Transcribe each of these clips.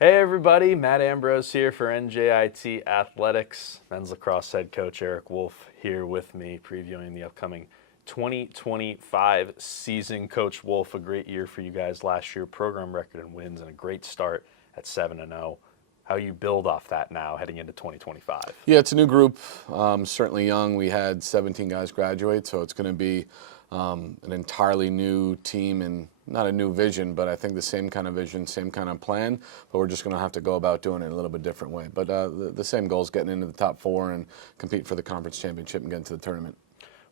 Hey everybody, Matt Ambrose here for NJIT Athletics. Men's lacrosse head coach Eric Wolf here with me, previewing the upcoming 2025 season. Coach Wolf, a great year for you guys last year, program record in wins and a great start at 7-0. How you build off that now heading into 2025? Yeah, it's a new group, certainly young. We had 17 guys graduate, so it's going to be an entirely new team and not a new vision, but I think the same kind of vision, same kind of plan, but we're just going to have to go about doing it a little bit different way. But the same goal is getting into the top four and compete for the conference championship and get into the tournament.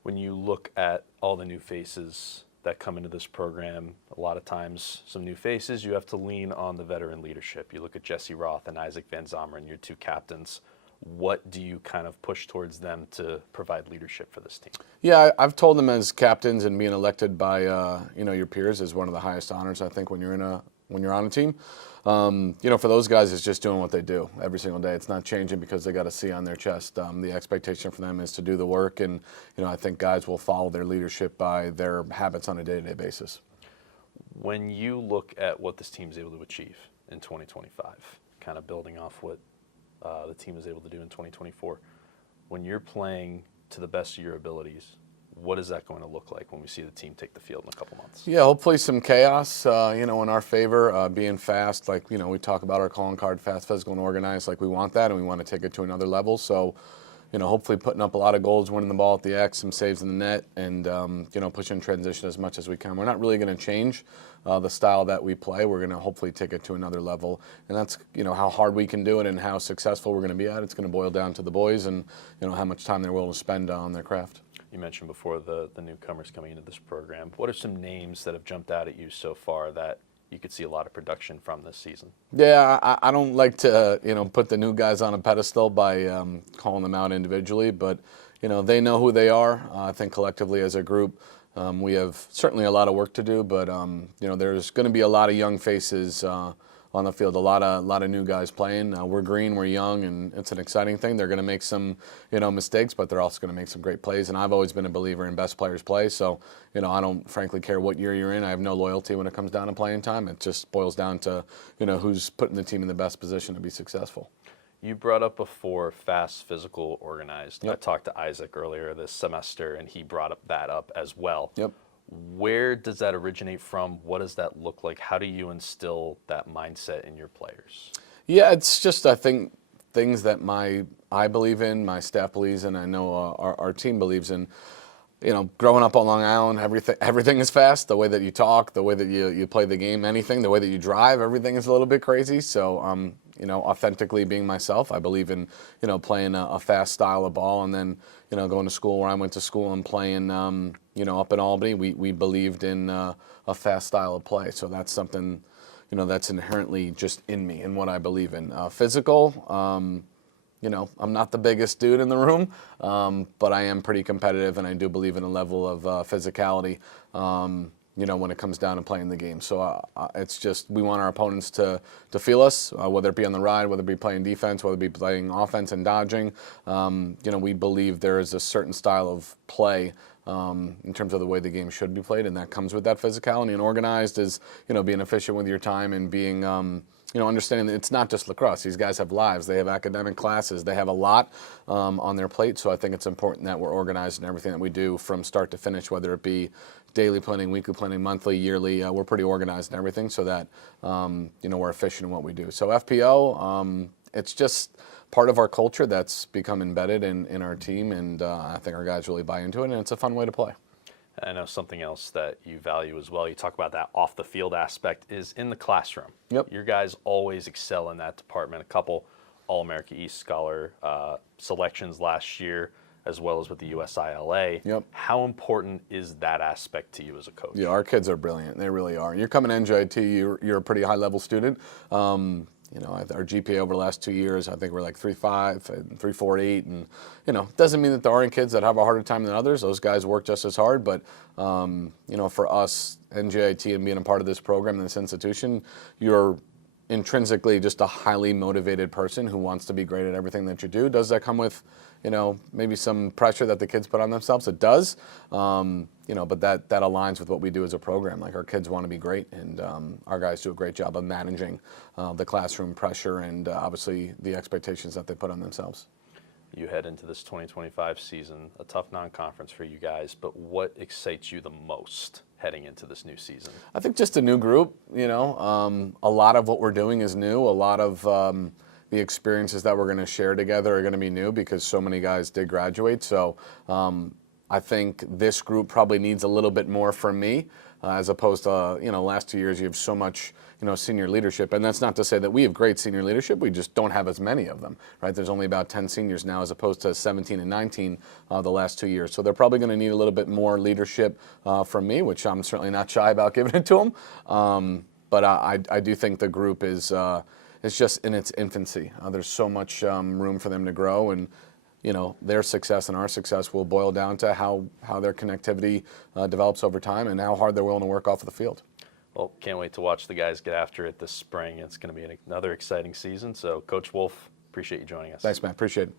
When you look at all the new faces that come into this program, a lot of times some new faces, you have to lean on the veteran leadership. You look at Jesse Roth and Isaac Van Zomeren, your two captains. What do you kind of push towards them to provide leadership for this team? Yeah, I've told them as captains and being elected by your peers is one of the highest honors I think when you're on a team. For those guys, it's just doing what they do every single day. It's not changing because they got a C on their chest. The expectation for them is to do the work, and I think guys will follow their leadership by their habits on a day-to-day basis. When you look at what this team is able to achieve in 2025, kind of building off what the team was able to do in 2024, when you're playing to the best of your abilities, what is that going to look like when we see the team take the field in a couple months? Yeah, hopefully some chaos, in our favor, being fast. Like, we talk about our calling card, fast, physical, and organized. Like, we want that, and we want to take it to another level. So, hopefully putting up a lot of goals, winning the ball at the X, some saves in the net, and, pushing transition as much as we can. We're not really going to change the style that we play. We're going to hopefully take it to another level. And that's, how hard we can do it and how successful we're going to be at it. It's going to boil down to the boys and, how much time they're willing to spend on their craft. You mentioned before the newcomers coming into this program. What are some names that have jumped out at you so far that you could see a lot of production from this season? Yeah, I don't like to, put the new guys on a pedestal by calling them out individually, but, they know who they are. I think collectively as a group, we have certainly a lot of work to do, but, there's going to be a lot of young faces on the field, a lot of new guys playing. We're green, we're young, and it's an exciting thing. They're going to make some, mistakes, but they're also going to make some great plays. And I've always been a believer in best players play. So, I don't frankly care what year you're in. I have no loyalty when it comes down to playing time. It just boils down to, who's putting the team in the best position to be successful. You brought up before fast, physical, organized. Yep. I talked to Isaac earlier this semester, and he brought that up as well. Yep. Where does that originate from? What does that look like? How do you instill that mindset in your players? Yeah, it's just, I think, things that I believe in, my staff believes in, I know our team believes in. Growing up on Long Island, everything is fast. The way that you talk, the way that you play the game, anything, the way that you drive, everything is a little bit crazy. So, authentically being myself, I believe in, playing a fast style of ball, and then, going to school where I went to school and playing, up in Albany, we believed in a fast style of play. So that's something, that's inherently just in me and what I believe in. Physical. I'm not the biggest dude in the room, but I am pretty competitive, and I do believe in a level of physicality, when it comes down to playing the game. So it's just we want our opponents to feel us, whether it be on the ride, whether it be playing defense, whether it be playing offense and dodging. We believe there is a certain style of play in terms of the way the game should be played, and that comes with that physicality. And organized is, being efficient with your time and being understanding that it's not just lacrosse. These guys have lives. They have academic classes. They have a lot on their plate. So I think it's important that we're organized in everything that we do from start to finish, whether it be daily planning, weekly planning, monthly, yearly. We're pretty organized in everything so that, we're efficient in what we do. So FPO, it's just part of our culture that's become embedded in our team, and I think our guys really buy into it, and it's a fun way to play. I know something else that you value as well, you talk about that off the field aspect, is in the classroom. Yep. Your guys always excel in that department. A couple All-America East Scholar selections last year, as well as with the USILA. Yep. How important is that aspect to you as a coach? Yeah, our kids are brilliant. They really are. You're coming to NJIT, you're a pretty high-level student. Our GPA over the last 2 years, I think we're like 3.5 and 3.48, and it doesn't mean that there aren't kids that have a harder time than others. Those guys work just as hard, but for us, NJIT and being a part of this program and this institution, you're intrinsically just a highly motivated person who wants to be great at everything that you do. Does that come with, maybe some pressure that the kids put on themselves? It does. But that aligns with what we do as a program. Like, our kids want to be great, and our guys do a great job of managing the classroom pressure and obviously the expectations that they put on themselves. You head into this 2025 season, a tough non-conference for you guys, but what excites you the most heading into this new season? I think just a new group, a lot of what we're doing is new. A lot of the experiences that we're going to share together are going to be new because so many guys did graduate. So I think this group probably needs a little bit more from me as opposed to, last 2 years you have so much, senior leadership. And that's not to say that we have great senior leadership. We just don't have as many of them, right? There's only about 10 seniors now as opposed to 17 and 19 the last 2 years. So they're probably going to need a little bit more leadership from me, which I'm certainly not shy about giving it to them. But I do think the group is just in its infancy. There's so much room for them to grow, and their success and our success will boil down to how their connectivity develops over time and how hard they're willing to work off of the field. Well, can't wait to watch the guys get after it this spring. It's going to be another exciting season. So, Coach Wolf, appreciate you joining us. Thanks, Matt. Appreciate it.